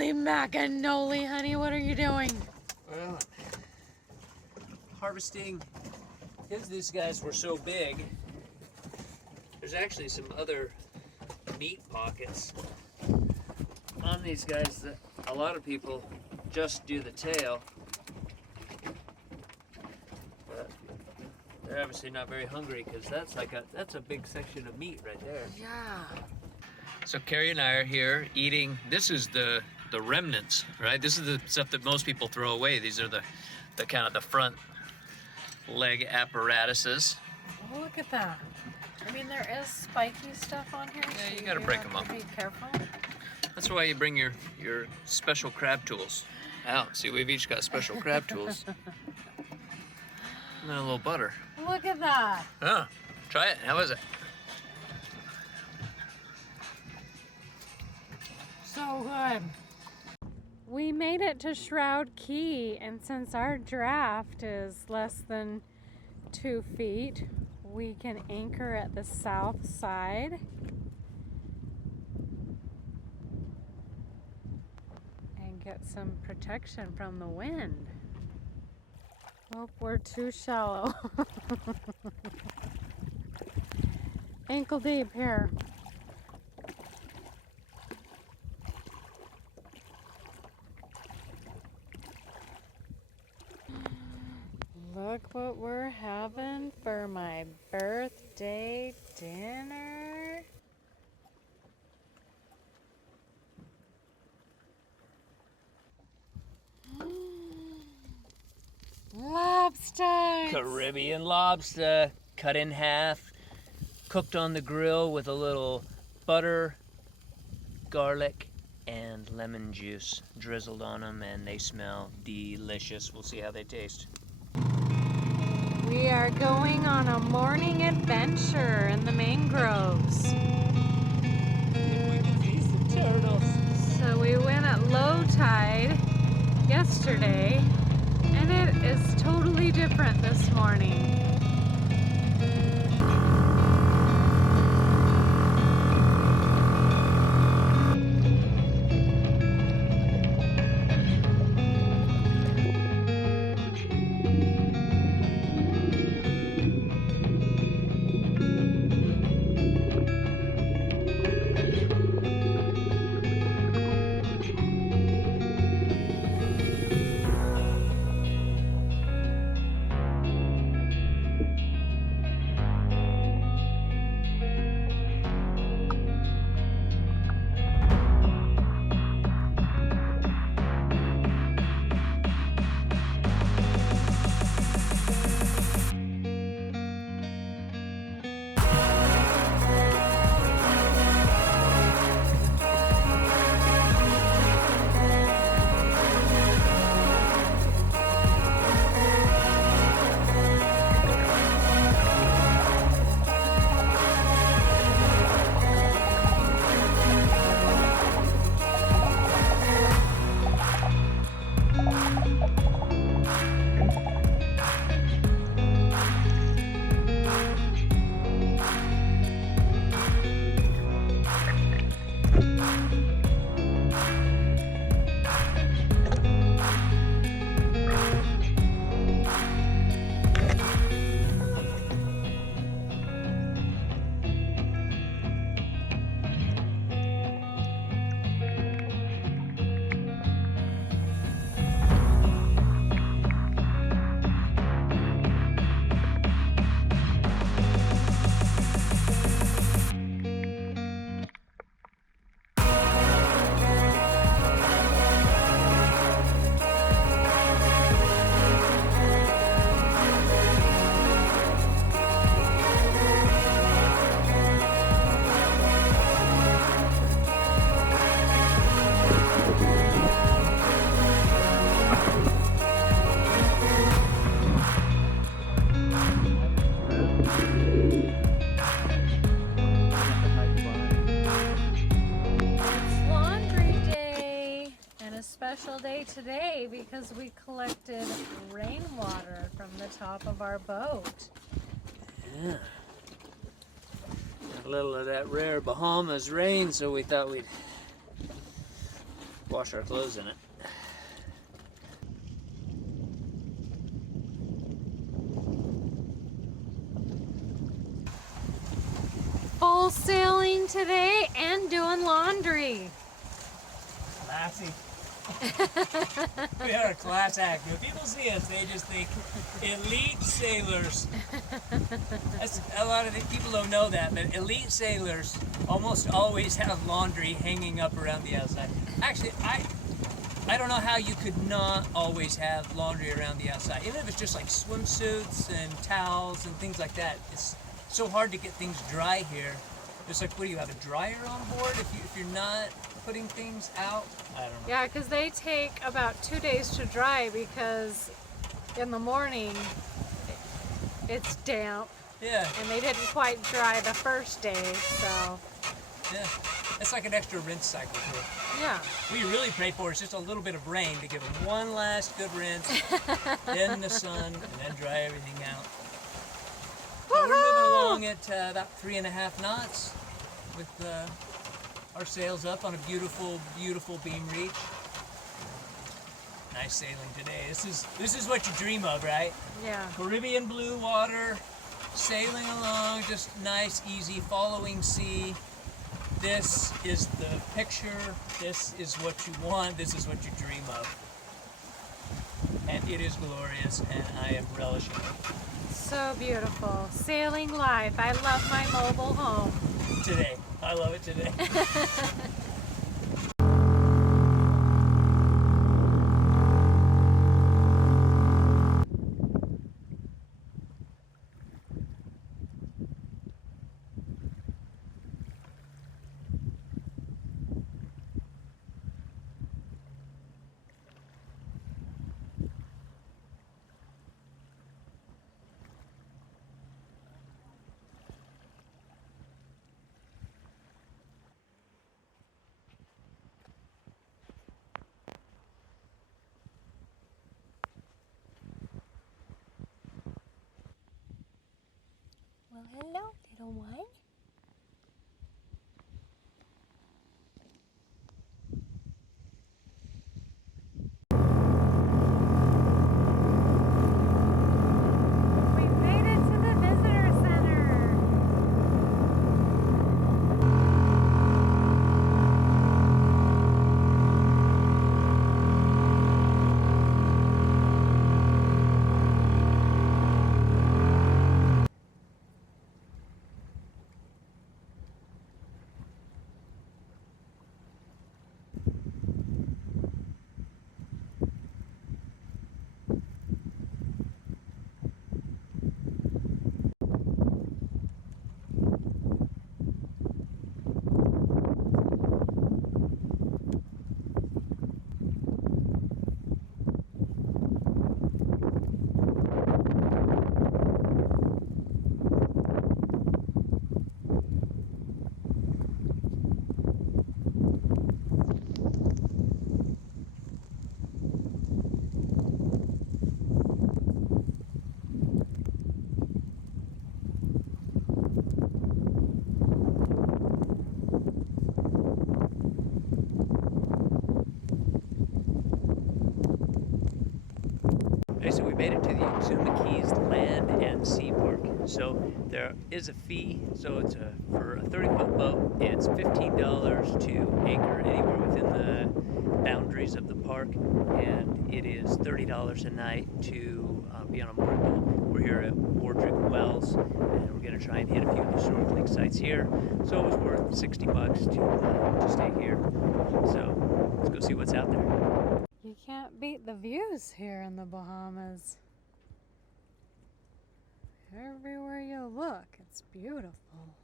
Holy macanoli, honey, what are you doing? Well, harvesting, because these guys were so big, there's actually some other meat pockets on these guys that a lot of people just do the tail, but they're obviously not very hungry because that's a big section of meat right there. Yeah. So Carrie and I are here eating. This is the remnants, right? This is the stuff that most people throw away. These are the kind of the front leg apparatuses. Oh, look at that. I mean, there is spiky stuff on here. Yeah, so you gotta break them up. Be careful. That's why you bring your special crab tools out. See, we've each got special crab tools. And then a little butter. Look at that. Oh, try it. How is it? So good. We made it to Shroud Key, and since our draft is less than 2 feet, we can anchor at the south side. And get some protection from the wind. Oh, we're too shallow. Ankle deep here. Look what we're having for my birthday dinner. Lobster! Caribbean lobster, cut in half, cooked on the grill with a little butter, garlic, and lemon juice drizzled on them, and they smell delicious. We'll see how they taste. We are going on a morning adventure in the mangroves. We can see some turtles. So we went at low tide yesterday, and it is totally different this morning. Special day today because we collected rainwater from the top of our boat. Yeah. Got a little of that rare Bahamas rain, so we thought we'd wash our clothes in it. Full sailing today and doing laundry. Classy. We are a class act. When people see us, they just think elite sailors. That's, a lot of people don't know that, but elite sailors almost always have laundry hanging up around the outside. Actually, I don't know how you could not always have laundry around the outside. Even if it's just like swimsuits and towels and things like that. It's so hard to get things dry here. It's like, what do you have, a dryer on board if you're not putting things out? I don't know. Yeah, because they take about 2 days to dry because in the morning it's damp. Yeah. And they didn't quite dry the first day, so. Yeah. It's like an extra rinse cycle too. Yeah. What you really pray for is just a little bit of rain to give them one last good rinse, then the sun, and then dry everything out. Well, we're moving along at about 3.5 knots with our sails up on a beautiful, beautiful beam reach. Nice sailing today. This is what you dream of, right? Yeah. Caribbean blue water, sailing along, just nice, easy, following sea. This is the picture. This is what you want. This is what you dream of. And it is glorious, and I am relishing it. So beautiful. Sailing life. I love my mobile home. Today. I love it today. Well, hello, little one. We made it to the visitor center. Okay, so we made it to the Exumas Land and Sea Park. So there is a fee. So it's for a 30-foot boat, it's $15 to anchor anywhere within the boundaries of the park, and it is $30 a night to be on a mooring boat. We're here at Wardrick Wells, and we're going to try and hit a few historic sites here. So it was worth $60 to stay here. So let's go see what's out there. You can't beat the views here in the Bahamas. Everywhere you look, it's beautiful.